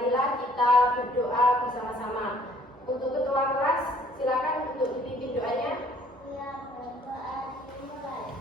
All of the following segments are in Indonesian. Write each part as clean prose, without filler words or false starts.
marilah kita berdoa bersama-sama. Untuk ketua kelas, silakan untuk dipimpin doanya.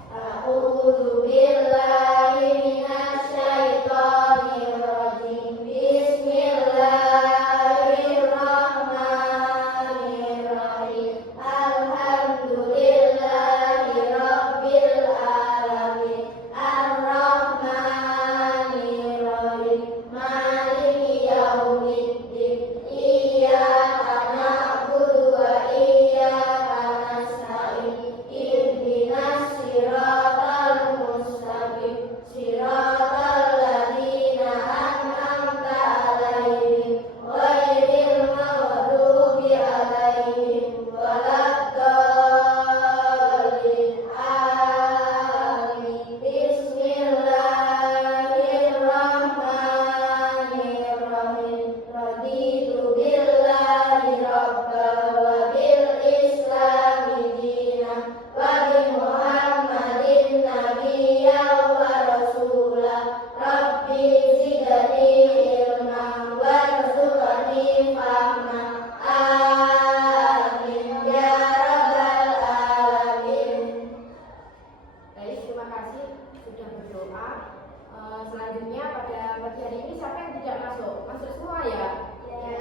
A'udzu billahi minasy syaithanir rajim. Bismillahirrahmanirrahim. Alhamdulillahi rabbil alamin. Ar-Rahmanir Rahim. Maliki yaumiddin. Iyyaka na'budu wa iyyaka nasta'in. Ihdinas siratal mustaqim. Siratal ladzina an'amta 'alaihim ghairil maghdubi 'alaihim waladdallin. Amin. Bismillahirrahmanirrahim. Raditu billahi rabban wa bil islami dinan wa bi Muhammadin nabiyyan wa rasulah. Rabbi zidni ilman warzuqni fahma. Amin ya rabbal alamin. Baik, terima kasih sudah berdoa. Selanjutnya pada pagi hari ini siapa yang tidak masuk? Masuk semua ya? Ya.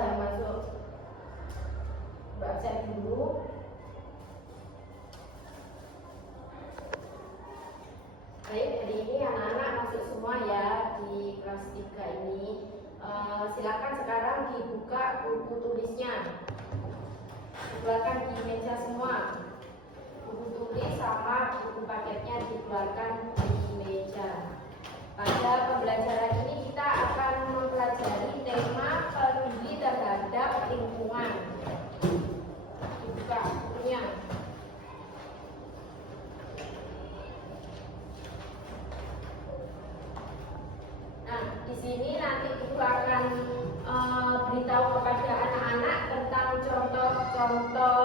Yang masuk absen dulu. Baik, hari ini anak-anak masuk semua ya di kelas 3 ini. Silakan sekarang dibuka buku tulisnya. Dikeluarkan di meja semua. Buku tulis sama buku paketnya dikeluarkan di meja. Pada pembelajaran ini kita akan mempelajari tema peduli terhadap lingkungan. Dibuka bukunya. Nah, di sini nanti Ibu akan beritahu kepada anak-anak tentang contoh-contoh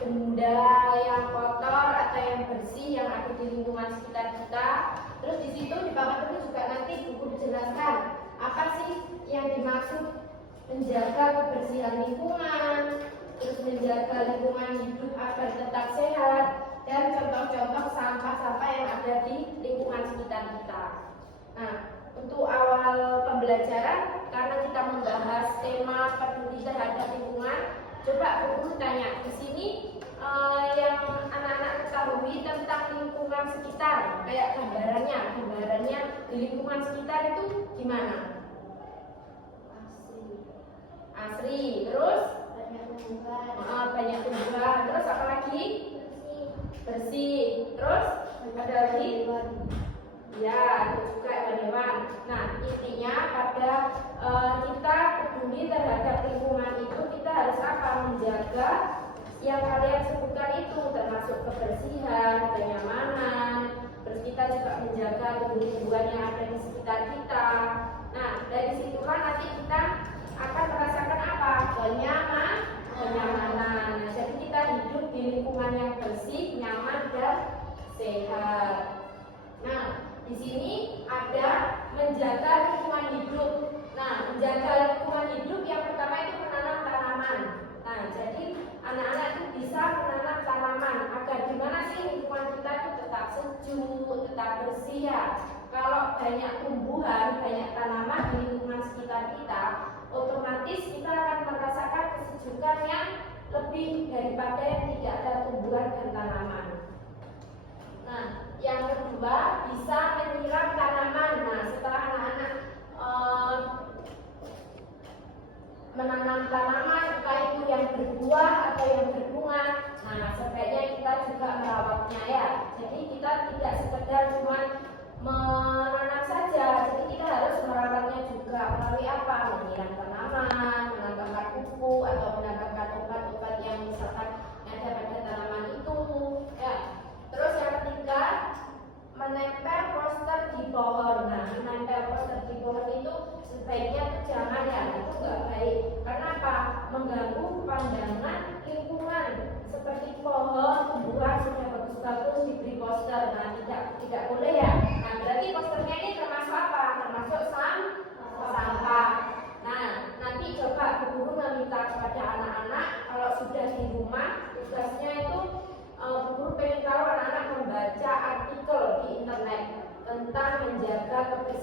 benda yang kotor atau yang bersih yang ada di lingkungan sekitar kita. Terus di situ di bawah itu juga nanti buku dijelaskan apa sih yang dimaksud menjaga kebersihan lingkungan, terus menjaga lingkungan hidup agar tetap sehat, dan contoh-contoh sampah-sampah yang ada di lingkungan sekitar kita. Nah, untuk awal pembelajaran, karena kita membahas tema peduli terhadap lingkungan, coba Guru tanya di sini yang anak-anak ketahui tentang lingkungan sekitar, kayak gambarannya di lingkungan sekitar itu gimana? Asri, terus banyak tumbuhan, terus apa lagi? Bersih, terus ada lagi? Ya, ada juga hewan-hewan. Nah, intinya pada kita peduli terhadap lingkungan itu kita harus apa? Menjaga yang kalian sebutkan itu, termasuk kebersihan, kenyamanan. Terus kita juga menjaga tumbuh-tumbuhan yang ada di sekitar kita. Nah, dari situlah nanti kita akan merasakan apa? Kenyamanan. Nah, jadi kita hidup di lingkungan yang bersih, nyaman, dan sehat. Nah, di sini ada menjaga lingkungan hidup. Nah, menjaga lingkungan hidup yang pertama itu menanam tanaman. Nah, jadi anak-anak itu bisa menanam tanaman agar gimana sih lingkungan kita itu tetap sejuk, tetap bersih ya. Kalau banyak tumbuhan, banyak tanaman di lingkungan sekitar kita, otomatis kita akan merasakan kesejukan yang lebih daripada yang tidak ada tumbuhan dan tanaman. Nah, yang kedua bisa menyiram tanaman. Nah, setelah anak-anak menanam tanaman, entah itu yang berbuah atau yang berbunga, nah sebaiknya kita juga merawatnya ya. Jadi kita tidak sekedar cuma menanam saja, jadi kita harus merawatnya juga melalui apa? Menyiram tanaman, menambahkan pupuk atau menambahkan obat-obat yang misalkan ada pada tanaman itu ya. Terus yang ketiga, menempel poster di pohon. Nah, menempel poster di pohon itu sebaiknya jangan ya, itu nggak baik. Karena apa? Mengganggu pandangan lingkungan. Seperti pohon, tumbuhan sudah bagus-bagus diberi poster. Nah, tidak boleh ya. Nah, berarti posternya ini termasuk apa? Termasuk sampah.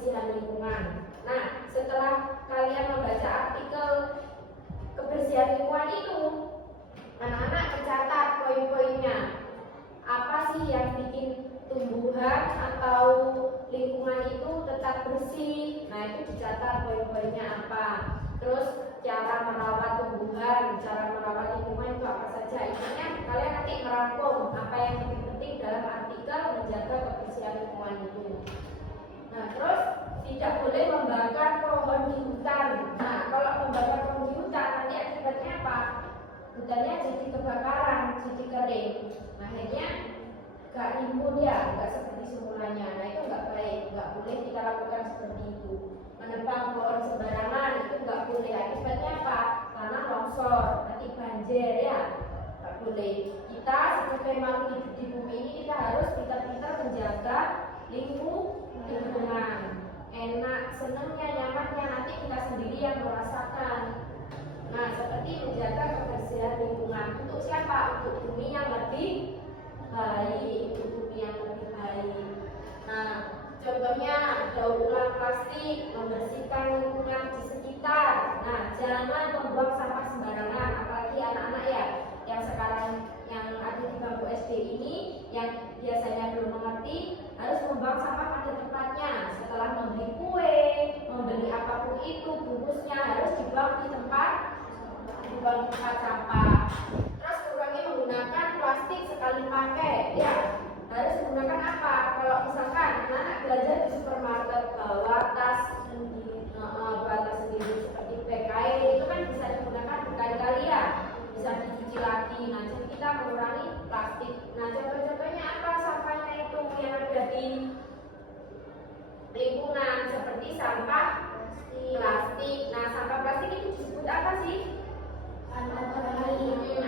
kebersihan lingkungan. Nah, setelah kalian membaca artikel kebersihan lingkungan itu, anak-anak mencatat poin-poinnya. Apa sih yang bikin tumbuhan atau lingkungan itu tetap bersih? Nah, itu dicatat poin-poinnya apa. Terus cara merawat tumbuhan, cara merawat lingkungan itu apa saja. Intinya kalian nanti merangkum apa yang lebih penting dalam artikel menjaga kebersihan lingkungan itu. Nah, terus tidak boleh membakar pohon di hutan. Nah, kalau membakar pohon di hutan nanti akibatnya apa? Hutannya jadi kebakaran, jadi kering. Nah, akhirnya gak rimbun ya, gak seperti semulanya. Nah, itu gak baik, gak boleh kita lakukan seperti itu. Menebang pohon sembarangan itu gak boleh. Akibatnya apa? Tanah longsor, nanti banjir ya. Gak boleh. Kita sebagai makhluk hidup di bumi ini kita harus pintar-pintar menjaga lingkungan. Enak, senangnya, nyamannya nanti kita sendiri yang merasakan. Nah, seperti menjaga kebersihan lingkungan untuk siapa? Untuk bumi yang lebih baik, untuk bumi yang lebih baik. Nah, contohnya daur ulang plastik, membersihkan lingkungan di sekitar. Nah, jangan membuang sampah sembarangan, apalagi anak-anak ya yang sekarang yang ada di bangku SD ini yang biasanya belum mengerti harus membuang sampah pada tempatnya. Setelah membeli kue, membeli apapun itu, bungkusnya harus dibuang di tempat sampah. Terus kurangi menggunakan plastik sekali pakai. Ya, harus menggunakan apa? Kalau misalkan anak belanja di supermarket bawa tas sendiri seperti bag kain itu kan bisa digunakan berkali-kali ya, bisa dicuci lagi. Nah, jadi kita mengurangi plastik. Nah, contoh-contohnya apa sampahnya itu yang ada di lingkungan seperti sampah plastik. Nah, sampah plastik itu disebut apa sih?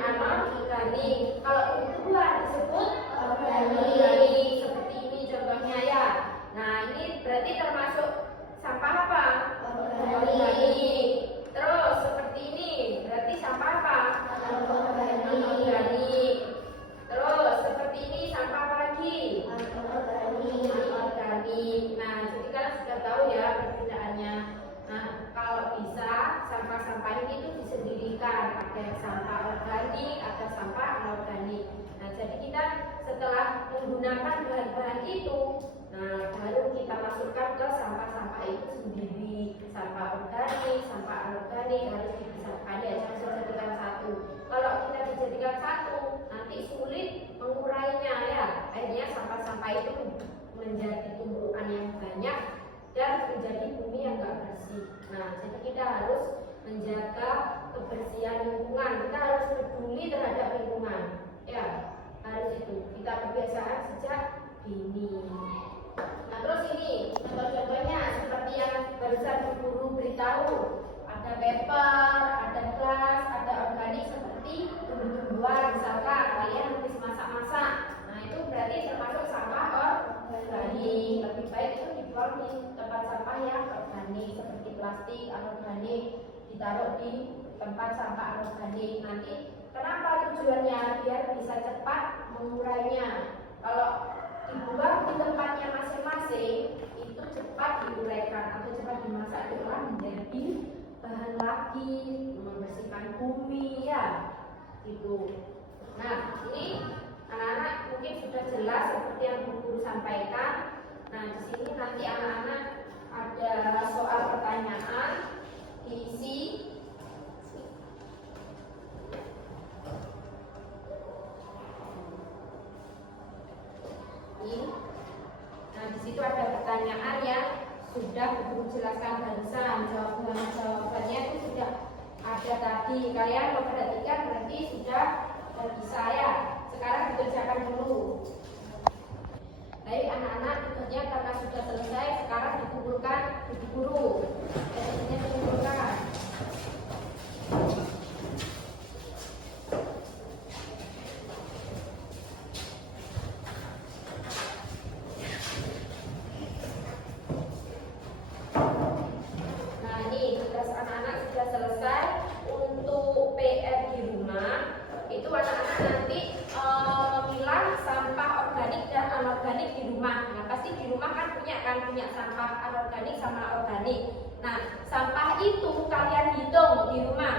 Anorganik. Kalau tumbuhan disebut organik. Seperti ini contohnya ya. Nah, ini berarti termasuk sampah apa? Organik. Terus seperti ini berarti sampah apa? Organik. Terus seperti ini sampah apa lagi? Anorganik. Nah, jadi kan sudah tahu ya perbedaannya. Nah, kalau bisa sampah-sampah ini itu disendirikan, ada sampah organik, ada sampah anorganik. Nah, jadi kita setelah menggunakan bahan-bahan itu, nah baru kita masukkan ke sampah-sampah itu sendiri. Sampah organik, sampah anorganik harus dipisahkan ya, jangan dijadikan satu. Kalau kita dijadikan satu, nanti sulit mengurainya ya. Akhirnya sampah-sampah itu menjadi tumpukan yang banyak dan menjadi bumi yang gak bersih. Nah, jadi kita harus menjaga kebersihan lingkungan. Kita harus peduli terhadap lingkungan. Ya, harus itu. Kita kebiasaan sejak dini. Nah, terus ini contoh-contohnya seperti yang barusan Bu Guru beritahu. Ada paper, ada gelas, ada organik seperti tumbuh-tumbuhan. Misalkan kalian habis masak-masak. Nah, itu berarti termasuk sampah organik. Lebih baik itu dibuang di tempat sampah yang organik seperti plastik anorganik, ditaruh di tempat sampah anorganik. Nanti kenapa tujuannya? Biar bisa cepat mengurainya. Kalau dibuang di tempatnya masing-masing itu cepat diuraikan atau cepat dimasak diolah menjadi bahan lagi, membersihkan bumi ya gitu. Nah, ini anak-anak mungkin sudah jelas seperti yang Bu Guru sampaikan. Nah, di sini nanti anak-anak ada soal pertanyaan diisi. Nah, di situ ada pertanyaan yang sudah Bu Guru jelaskan barusan. Jawabannya itu sudah ada tadi. Kalian memperhatikan berarti sudah bisa ya. Sekarang dikerjakan dulu. Baik anak-anak, tugasnya karena sudah selesai, sekarang dikumpulkan di guru. Biasanya dikumpulkan. Nah, ini tugas anak-anak sudah selesai. Untuk PR di rumah, itu anak-anak nanti memilah sampah organik dan anorganik di rumah. Nah, pasti di rumah kan punya sampah anorganik anorganik sama organik. Nah, sampah itu kalian hitung di rumah.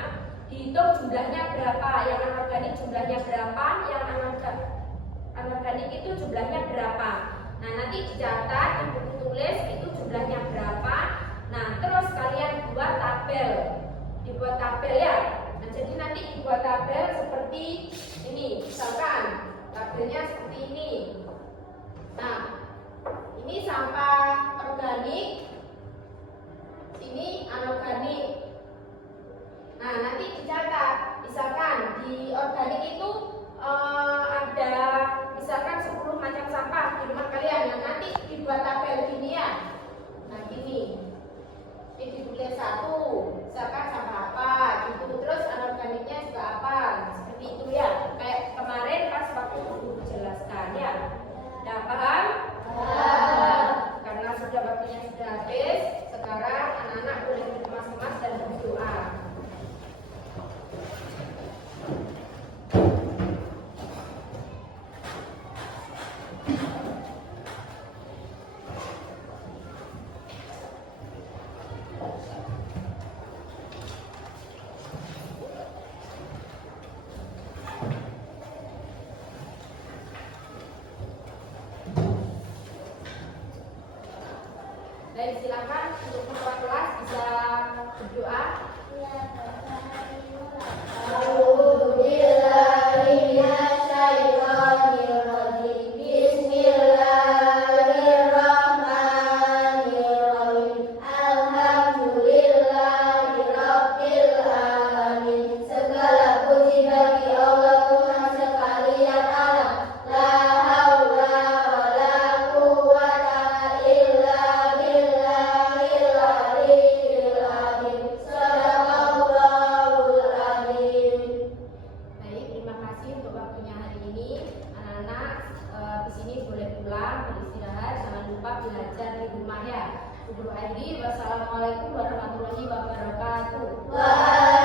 Dihitung jumlahnya berapa, yang anorganik jumlahnya berapa, yang anorganik itu jumlahnya berapa. Nah, nanti dicatat di buku tulis itu jumlahnya berapa. Nah, terus kalian buat tabel. Dibuat tabel ya. Nah, jadi nanti dibuat tabel seperti ini. Misalkan tabelnya seperti ini. Nah, ini sampah organik, ini anorganik. Nah, nanti dicatat. Misalkan di organik itu ada misalkan 10 macam sampah di rumah kalian. Nah, nanti dibuat tabel gini ya. Nah, gini. Ini ditulis 1, misalkan sampah apa gitu. Terus anorganiknya juga apa. Seperti itu ya. Kayak kemarin pas waktu guru jelaskan ya. Nah, paham? Karena sudah waktunya sudah habis, sekarang anak-anak boleh berkemas-kemas dan berdoa. Baik, silakan untuk ketua kelas bisa berdoa. Wassalamualaikum warahmatullahi wabarakatuh.